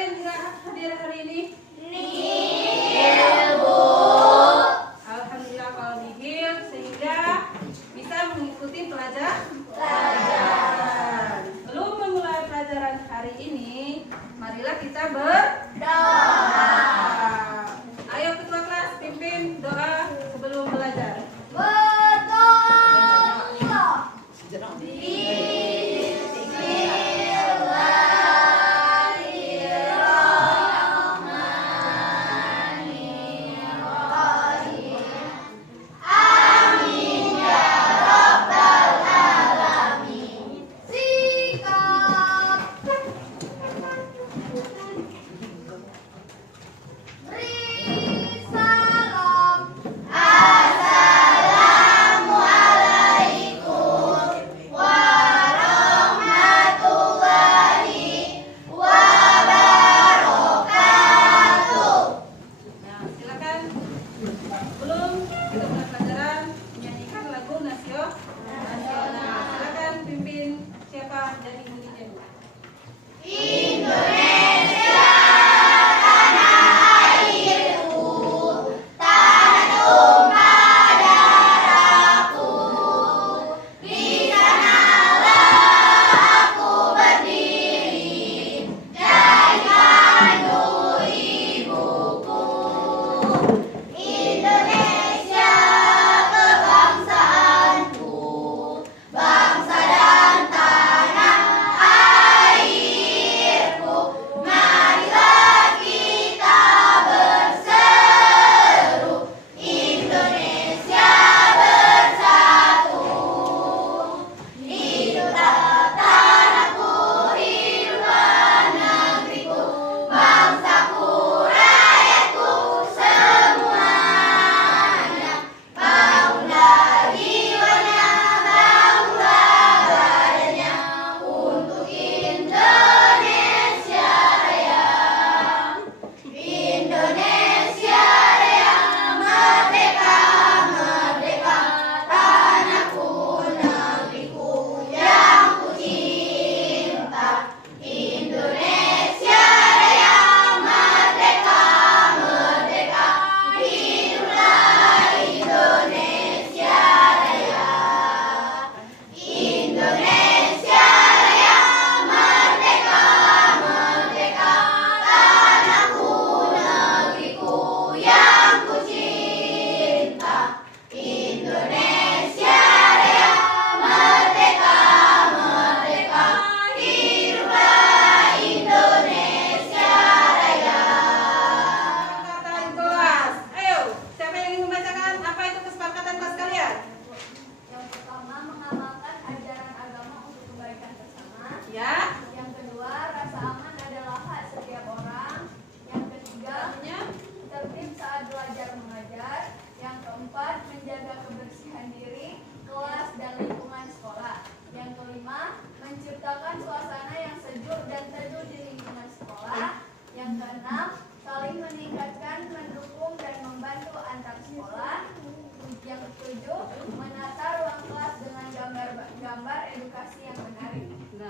yang tidak hadir hari ini? Nihil, Bu. Alhamdulillah kalau nihil, sehingga bisa mengikuti pelajaran. Belum memulai pelajaran hari ini, marilah kita berdoa. Ayo ketua kelas pimpin doa sebelum belajar.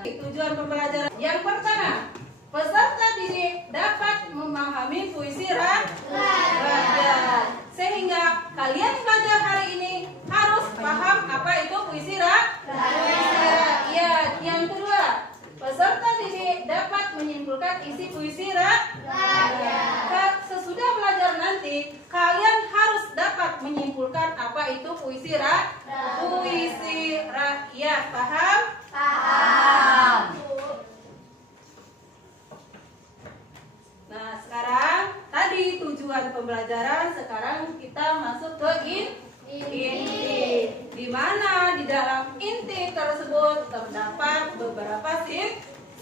Tujuan pembelajaran yang pertama, peserta didik dapat memahami puisi rakyat. Sehingga kalian belajar hari ini harus paham apa itu puisi rakyat. Yang kedua, peserta didik dapat menyimpulkan isi puisi rakyat. Sesudah belajar nanti, kalian harus dapat menyimpulkan apa itu puisi rakyat. Paham? Paham. Nah, sekarang tadi tujuan pembelajaran, sekarang kita masuk ke inti. Di mana di dalam inti tersebut terdapat beberapa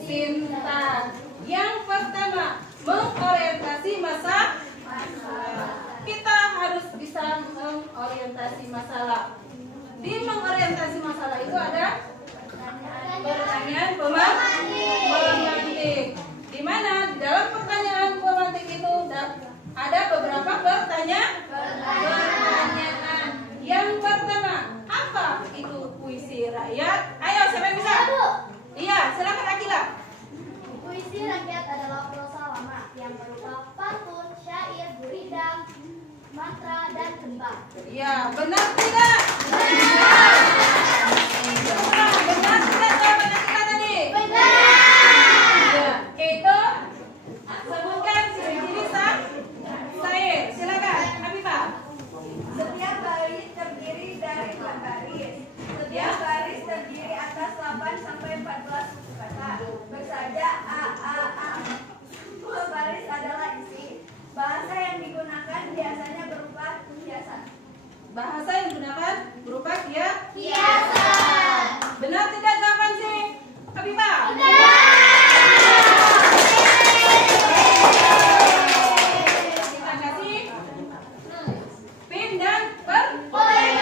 sintak. Yang pertama, mengorientasi masalah. Kita harus bisa mengorientasi masalah. Di mengorientasi masalah itu ada pertanyaan pemantik. Di mana di dalam pertanyaan pemantik itu ada beberapa pertanyaan. Yang pertama, apa itu puisi rakyat? Ayo, siapa yang bisa? Iya, silakan Akila. Puisi rakyat adalah prosa lama Ya, benar tidak? Benar. Benar tidak jawaban kita tadi? Benar. Ya, itu sebutkan ciri-ciri saya. Silakan, Habibah. Setiap baris terdiri dari 4 baris. Setiap baris terdiri atas 8 sampai 14 suku kata. Bersaja A. Dua baris adalah isi. Bahasa yang digunakan biasanya berupa kiasan. Bahasa yang digunakan berupa Kiasan. Benar tidak jawaban si Habibah? Kita kasih pin dan permen.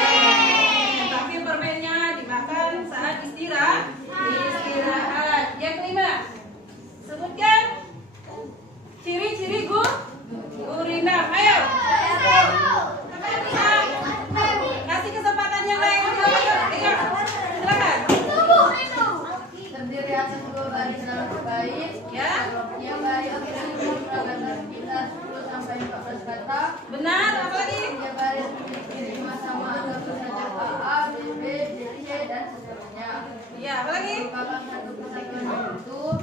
Tapi permennya dimakan saat istirahat. Yang kelima, sebutkan ciri-ciri gurindam. Ayo. Kasih kesempatan yang lain. Silakan. Terdiri atas 2 baris dalam bait. Ya. Yang baris itu beragam sekitar 10 sampai 14 kata. Benar. Apa lagi? Yang baris memiliki 5 sama atau saja A, B, B, C, dan seterusnya. Ya. Apa lagi? Merupakan satu kesatuan yang utuh.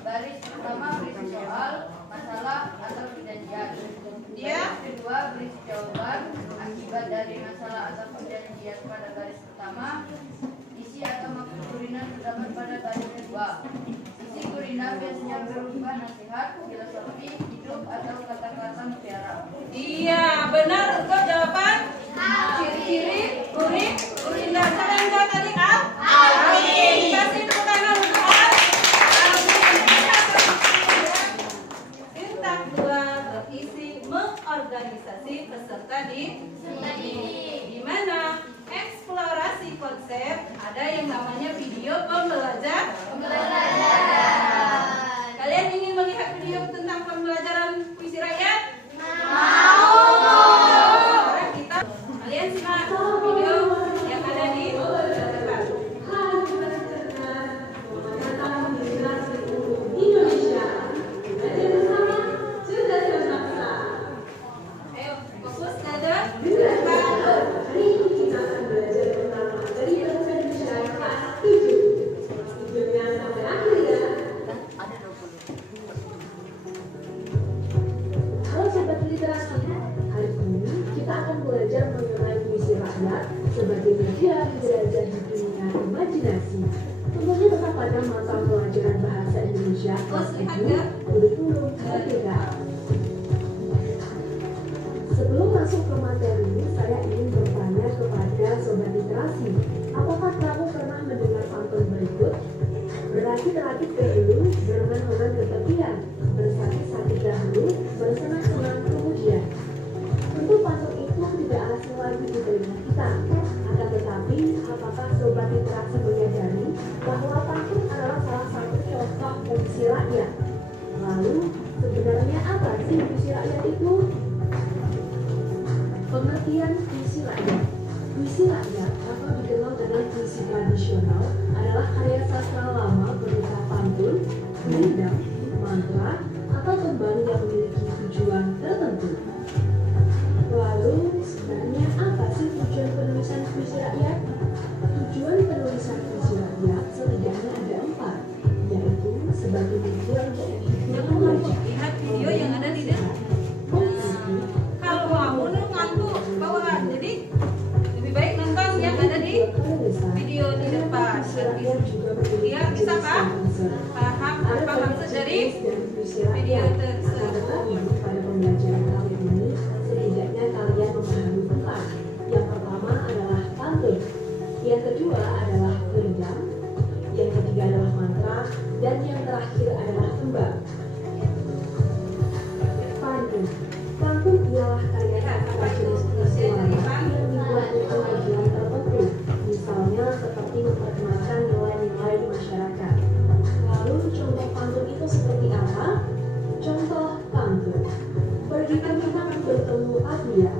Baris pertama berisi soal, masalah, atau perjanjian. Ya. Baris kedua berisi jawaban akibat dari masalah atau perjanjian pada baris pertama. Isi atau maksud gurindam terdapat pada baris kedua. Isi gurindam biasanya berupa nasihat, filosofi, hidup, atau kata-kata mutiara. Iya, benar untuk jawaban ciri-ciri gurindam. Siapa yang jawab tadi? Alvin. Kasih tepuk tangan untuk Alvin. Sintak 2 berisi mengorganisasi peserta di mana eksplorasi konsep ada yang namanya video pembelajaran. Kalian ingin melihat video tentang pembelajaran puisi rakyat? Sekarang kalian simak video yang ada di depan. Ayo, fokus nada. Halo Sobat Literasi, hari ini kita akan belajar mengenai puisi rakyat sebagai media menjelajah di dunia imajinasi. Tentunya tetap pada mata pelajaran bahasa Indonesia kelas 7 kurikulum kemerdekaan. Sebelum masuk ke materi, saya ingin bertanya kepada Sobat Literasi, apakah kamu pernah mendengar pantun berikut? Berakit-rakit dahulu, berenang-renang ke tepian, bersakit-sakit dahulu, bersenang-senang kemudian. Tentu pantun itu tidak asing lagi di telinga kita. Akan tetapi, apakah Sobat Literasi menyadari bahwa pantun adalah salah satu contoh puisi rakyat? Lalu, sebenarnya apa sih puisi rakyat itu? Pengertian puisi rakyat. Puisi rakyat atau dikenal dengan puisi tradisional adalah karya sastra lama berupa pantun, gurindam, mantra, atau tembang yang memiliki tujuan tertentu. Lalu, sebenarnya apa sih tujuan penulisan puisi rakyat? Tujuan penulisan puisi rakyat setidaknya ada 4, yaitu sebagai media untuk menghibur Lihat video yang ada di depan. Kalau mau ngantuk bawaan, jadi lebih baik nonton yang ada di video di depan. Biar bisa paham apa maksud dari video tersebut. Pada pembelajaran kali ini, setidaknya kalian memahami 4. Yang pertama adalah pantun, yang kedua adalah gurindam, yang ketiga adalah mantra, dan yang terakhir adalah tembang. Pantun. Pantun ialah karya sastra jenis puisi yang dibuat untuk tujuan tertentu, misalnya seperti memperkenalkan nilai-nilai di masyarakat. Lalu contoh pantun itu seperti apa? Contoh pantun. Pergi ke Minang bertemu Abuya.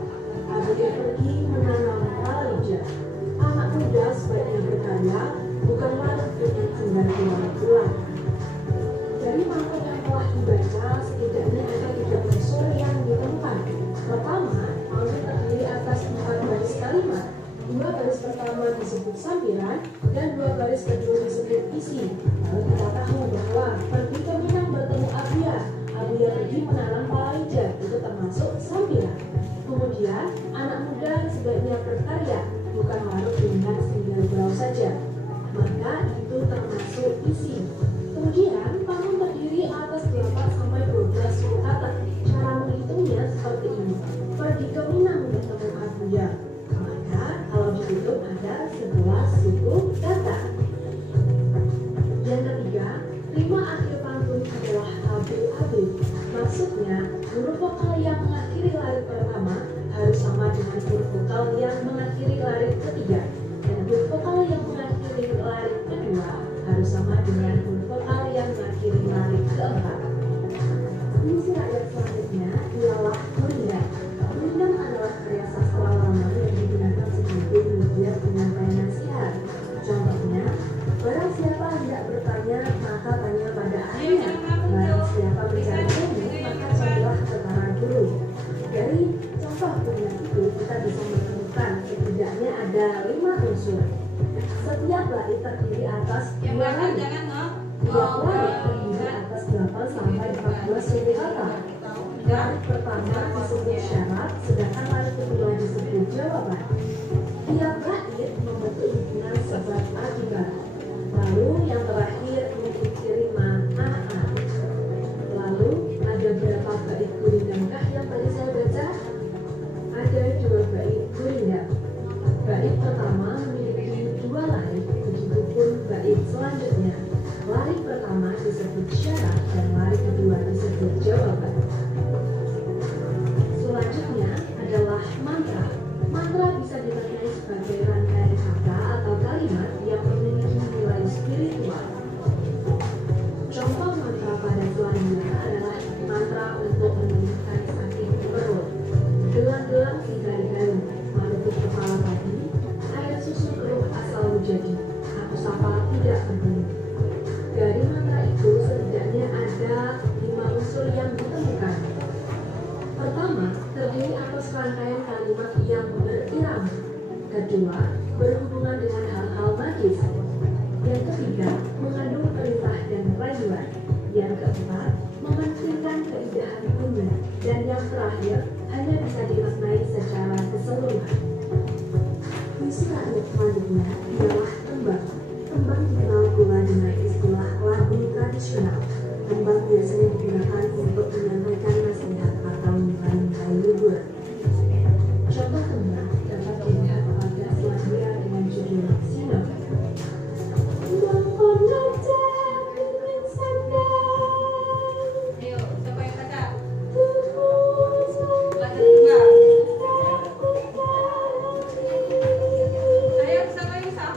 Abuya pergi menanam palija. Anak muda sebaiknya berkarya, bukanlah dengan singgar pulang. Dari pantun yang telah dibaca, setidaknya ada 3 unsur yang ditemukan. Pertama, pantun terdiri atas disebut sampiran dan 2 baris kedua disebut isi. Lalu kita tahu bahwa pergi ke Minang bertemu Abuya, Abuya pergi menanam palawija, itu termasuk sampiran. Kemudian anak muda sebaiknya berkarya, bukan larut dengan tinggal belau saja, maka itu termasuk isi. Kemudian panggung terdiri atas 8 sampai 12 suku kata. Cara menghitungnya seperti ini: pergi ke Minang bertemu Abuya, maka kalau dihitung ada 11 suku kata. Yang ketiga, rima akhir pantun adalah abil-abil. Maksudnya, huruf vokal yang mengakhiri larik pertama harus sama dengan huruf vokal yang mengakhiri larik ketiga, dan huruf vokal yang mengakhiri larik kedua harus sama dengan huruf vokal yang mengakhiri larik keempat. Puisi rakyat selanjutnya ialah Gurindam. Gurindam adalah karya sastra lama yang digunakan sebagai media penyampaian nasihat. Contohnya, barang siapa hendak bertanya, maka tanya pada ahlinya. Barang siapa mencari ilmu, maka carilah ke para guru. Dari contoh Gurindam itu kita bisa menemukan setidaknya ada 5 unsur. Setiap bait terdiri atas 2 larik. Tiap larik terdiri atas 8 sampai 14 suku kata. Larik pertama disebut syarat, sedangkan larik kedua disebut jawaban. Tiap bait membentuk hubungan sebab akibat. Lalu yang terakhir memiliki rima AA. Lalu ada berapa bait Gurindamkah yang tadi saya baca? Ada 2 bait Gurindam. Bait pertama memiliki 2 larik, begitupun bait selanjutnya. Larik pertama disebut syarat dan larik kedua disebut jawaban. Selanjutnya adalah mantra. Mantra bisa dimaknai sebagai rangkaian kata atau kalimat yang memiliki nilai spiritual. Contoh mantra pada selanjutnya adalah mantra untuk menyembuhkan sakit perut. Gelang-gelang si garu, menutup kepala tadi, air susu keruh asal jadi, aku sapa tidak peduli. Dari mantra itu setidaknya ada 5 unsur yang ditemukan. Pertama, terdiri atas rangkaian kalimat yang berirama. Kedua, berhubungan dengan hal-hal magis. Yang ketiga, mengandung perintah dan rayuan. Yang keempat, mementingkan keindahan bunyi. Dan yang terakhir, hanya bisa dimaknai secara keseluruhan. Puisi rakyat selanjutnya ialah tembang. Tembang dikenal pula dengan istilah lagu tradisional. Tembang biasanya digunakan untuk menyampaikan nasihat atau nilai-nilai luhur. Contoh tembang dapat dilihat pada selanjutnya dengan judul Sinop. Ayo, siapa yang baca? Belajar dengar. Ayo, siapa yang bisa?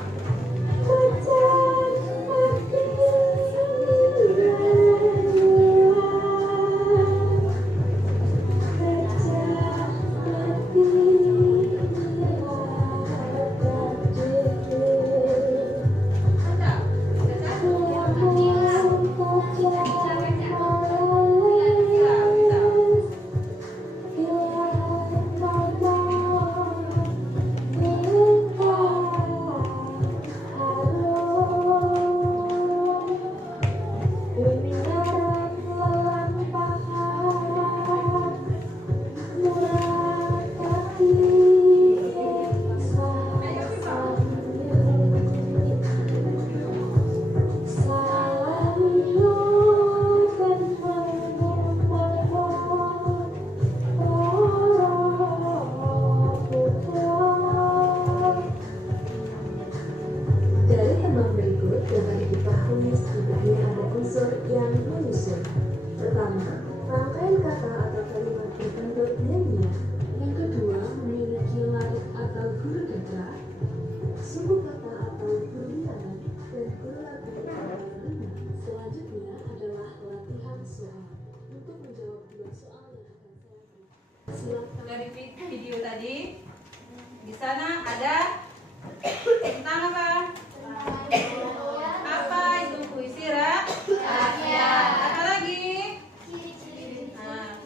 Dari tembang berikut dapat diketahui setidaknya ada unsur yang menyusun. Pertama, rangkaian kata atau kalimat berbentuk nyanyian. Yang kedua, memiliki larik atau guru gatra, suku kata atau permintaan, dan guru lagu. Selanjutnya adalah latihan soal. Untuk menjawab 2 soal yang akan saya beri, silakan. Dari video tadi, di sana ada tentang apa? Apa itu puisi rakyat? Apa lagi? Nah,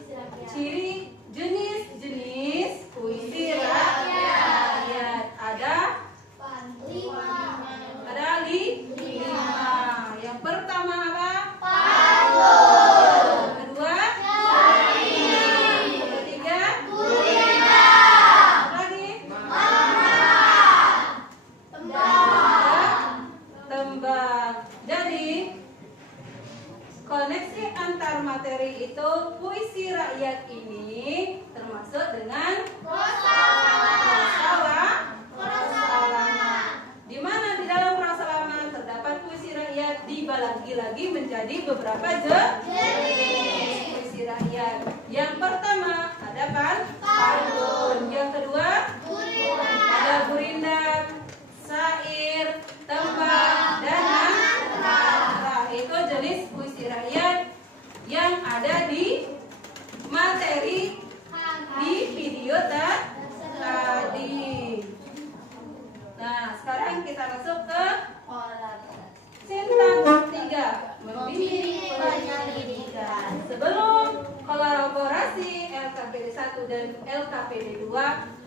ciri jenis-jenis puisi rakyat ada Pantun, puisi rakyat ini termasuk dengan di mana di dalam Prasalama terdapat puisi rakyat dibagi lagi menjadi beberapa jenis puisi rakyat. Yang pertama ada pantun, yang kedua ada gurindak, syair, tembang, dan mantra. Itu jenis puisi rakyat yang ada di materi di video tadi. Nah, sekarang kita masuk ke centang 3, membimbing pendidikan. Sebelum kolaborasi LKPD 1 dan LKPD 2,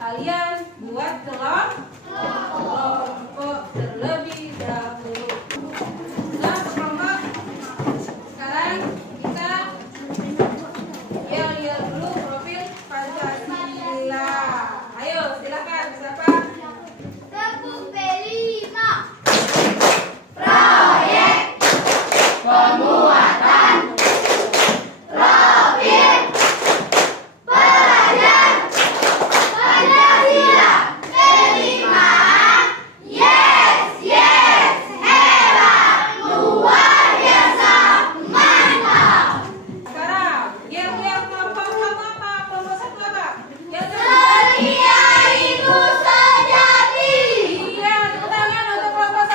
kalian buat kelompok terlebih dahulu. Nah, kelompok. Sekarang kita lihat dulu profil Pancasila. Ayo, silakan siapa? Penguatan profil pelajar Pancasila penerimaan. Yes, hebat, luar biasa, mantap. Sekarang yang kelompok apa? Kelompok 1 apa? Yang Setia itu sejati. iya, tepuk tangan untuk kelompok 1.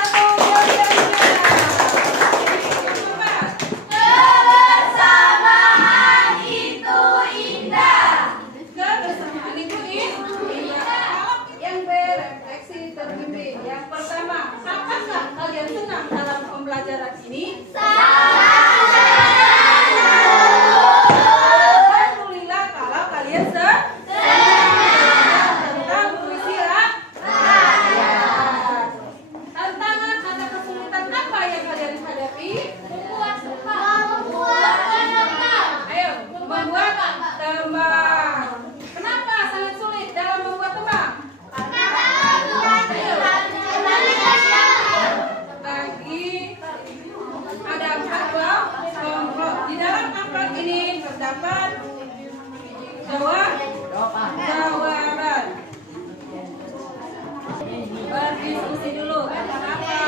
Kebersamaan itu indah. Kebersamaan itu indah. Yang berefleksi terbimbing. Yang pertama, apakah kalian senang dalam pembelajaran ini? Alhamdulillah kalau kalian senang tentang puisi rakyat. Tantangan atau kesulitan apa yang kalian hadapi? Ayo, membuat tembang. Kenapa sangat sulit dalam membuat tembang? Bagi ada 4 kelompok. Di dalam amplop ini terdapat jawaban. Berdiskusi dulu tentang apa?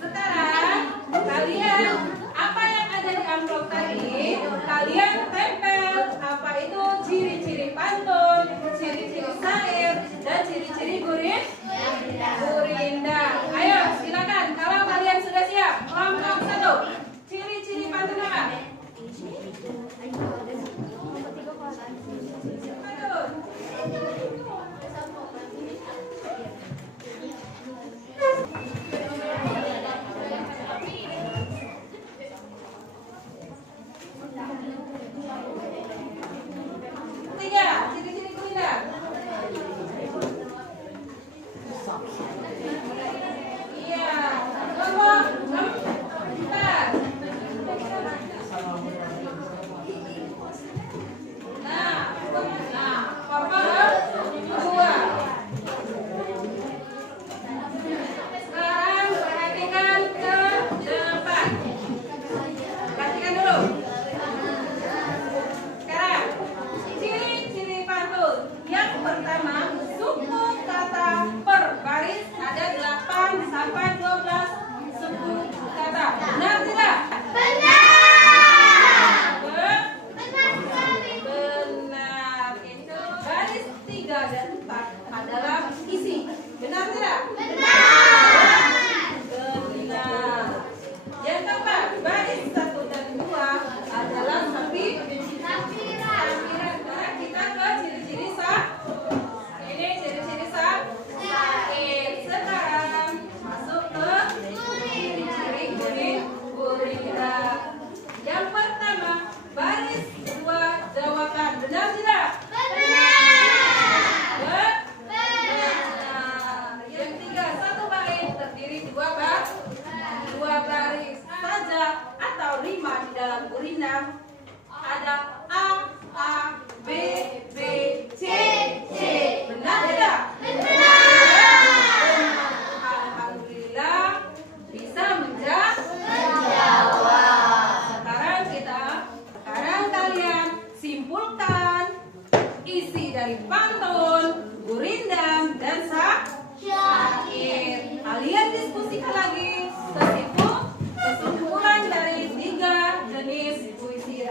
Sekarang kalian apa yang ada di amplop tadi kalian tempel. Apa itu ciri-ciri pantun, ciri-ciri syair, dan ciri-ciri gurindak. Ayo silakan kalau kalian sudah siap. Kelompok 1, ciri-ciri pantun apa? Pantun. Tiga, ciri-ciri gurindak.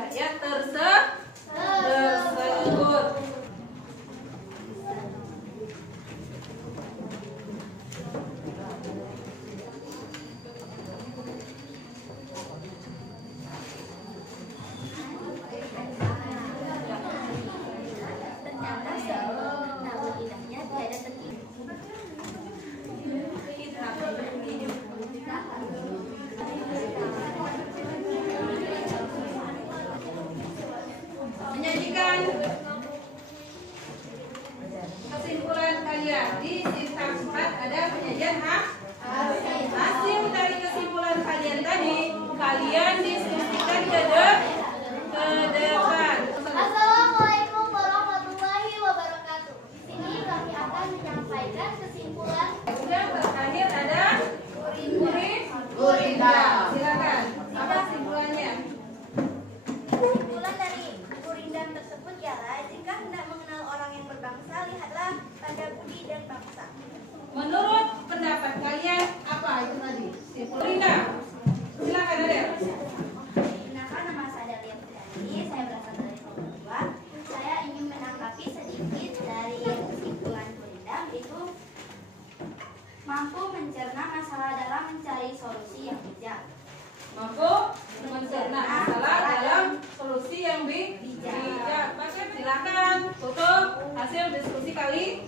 ayat tersebut. Menyajikan kesimpulan kalian di sintaks 4 ada penyajian hasil dari kesimpulan kalian tadi. Kalian diskusikan ke depan. Assalamualaikum warahmatullahi wabarakatuh. Di sini kami akan menyampaikan kesimpulan. Yang terakhir ada Gurinda. Silakan. Apa kesimpulannya? Kesimpulan dari Gurinda tersebut ialah jika hendak mengenal orang yang berbangsa, lihatlah tanda budi dan bangsa. Menurut pendapat kalian apa itu tadi? Gurinda. Silakan Adel. Perkenalkan, nama saya Delia Putri. Saya berasal dari Papua. Saya ingin menanggapi sedikit dari kesimpulan Gurinda, yaitu mampu mencerna masalah dalam mencari solusi yang bijak. Mampu mencerna masalah dalam solusi yang bijak. Baca, silakan tutup hasil diskusi kalian.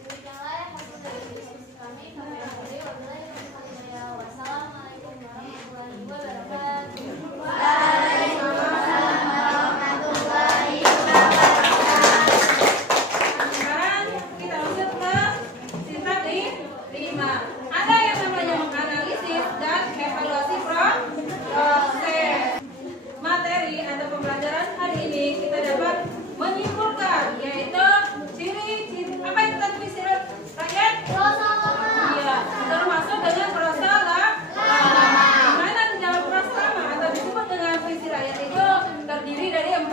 Demikianlah hasil dari diskusi kami. Kami akhiri. Wabillahi taufiq wal hidayah. Wassalamualaikum warahmatullahi wabarakatuh. Sekarang kita lanjut ke sintaks 5. Ada yang namanya menganalisis dan evaluasi proses. Materi atau pembelajaran hari ini kita dapat menyimpulkan yaitu ciri-ciri apa itu tadi rakyat? Iya, termasuk dengan prasama. Dimana di dalam prasama atau disebut dengan puisi rakyat itu terdiri dari 4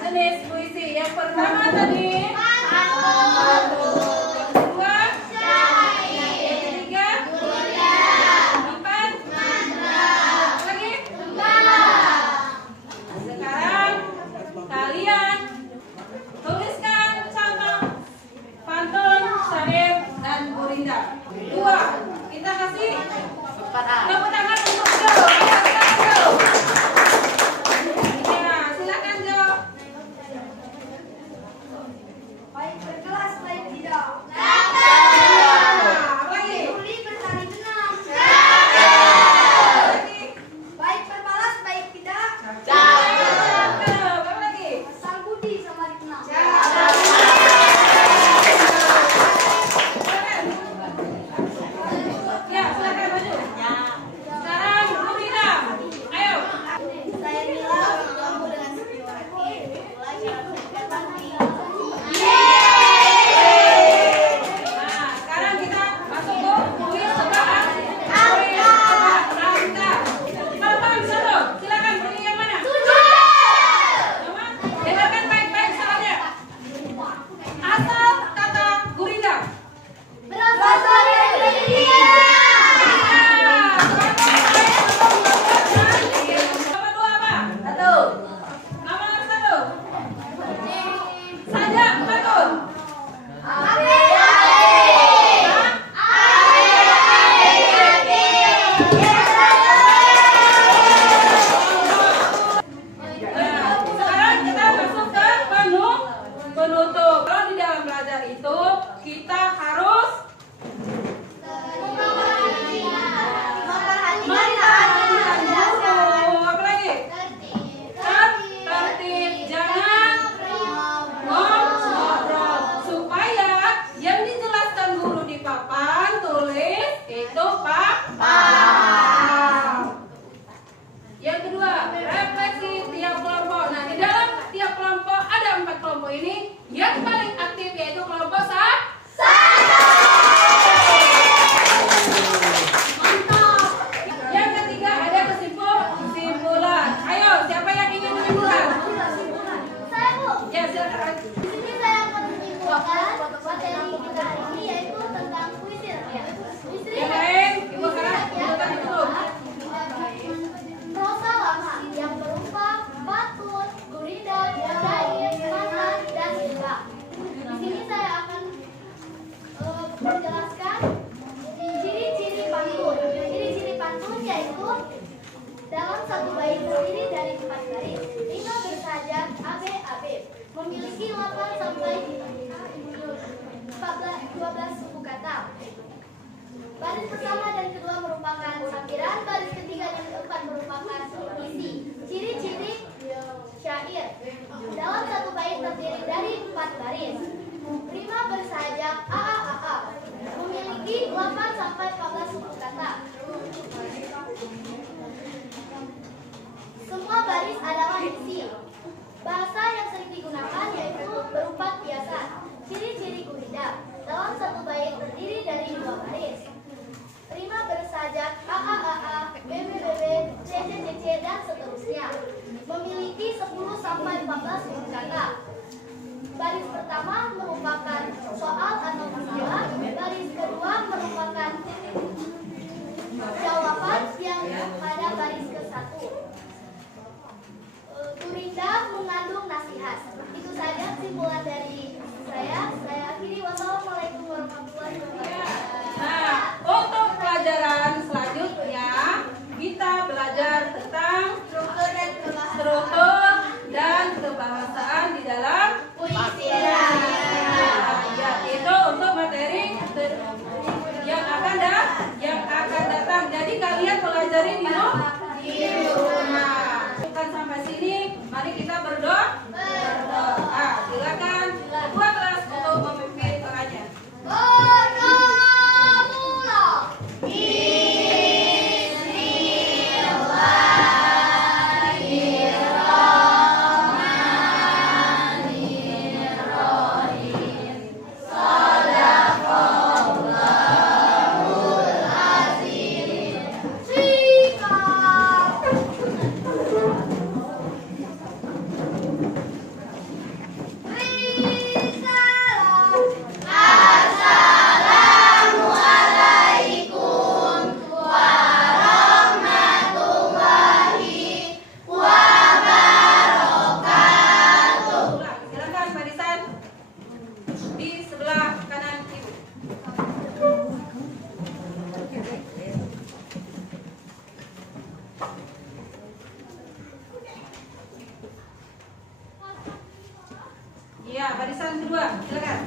jenis puisi. Yang pertama tadi kita kasih tepuk tangan untuk Jo. Ya, silakan Jo. Baik berkelas, baik tidak. Apa lagi? Peduli bertani benang. Lagi. Baik berbalas, baik tidak. Apa lagi? Asal budi sama dikenal. Ya, silakan maju. Sekarang Gurinda. Ayo. Saya Mila, bertemu dengan Setiawati. Mulai cara berkegiatan di Nah, sekarang kita masuk ke kuis tebak angka. Teman-teman bisa dong. Silakan pilih yang mana? Teman, dengarkan baik-baik soalnya. Asal kata Gurinda. Berasal dari India. Nomor 2 apa? Satu. Nomor 1. Saja betul. Sekarang kita masuk ke penutup. Kalau di dalam belajar itu kita harus memperhatikan guru. Apa lagi? Tertib, jangan ngobrol supaya yang dijelaskan guru di papan tulis itu paham. Yang kedua, refleksi tiap kelompok. Nah, di dalam tiap kelompok ada 4 kelompok ini. Yang paling aktif yaitu kelompok mantap. Yang ketiga ada kesimpulan. Ayo, siapa yang ingin menyimpulkan? Saya, Bu. Ya, silakan. Di sini saya akan menyimpulkan materi kita hari ini yaitu tentang puisi rakyat. Puisi Yang lain, Ibu sekarang rakyat bukan dulu. adalah terdiri dari 4 baris. 5 bersajak AB, memiliki 8 sampai 12 suku kata. Baris pertama dan kedua merupakan sampiran, baris ketiga dan keempat merupakan isi. Ciri-ciri syair. Dalam satu bait terdiri dari 4 baris. Rima bersajak AA, memiliki 8 sampai 14 suku kata. Semua baris adalah isi. Bahasa yang sering digunakan yaitu berupa kiasan. Ciri-ciri guhidah. Dalam satu bait terdiri dari 2 baris. Rima bersajak AAAA, BBBB, CCCC, dan seterusnya. Memiliki 10 sampai 14 suku kata. Baris pertama merupakan soal atau masalah. Baris kedua merupakan jawaban yang pada baris ke-1. Turinda mengandung nasihat. Itu saja kesimpulan dari saya. Saya akhiri. Wassalamualaikum warahmatullahi wabarakatuh. Nah, untuk pelajaran selanjutnya kita belajar tentang struktur dan kebahasaan di dalam Puisi ya, itu untuk materi yang akan datang. Jadi kalian pelajari di rumah. Bukan sampai sini, mari kita berdoa. Silakan ketua kelas untuk memimpin pengajian. Silakan barisan di sebelah kanan ibu. Iya, barisan kedua, silakan.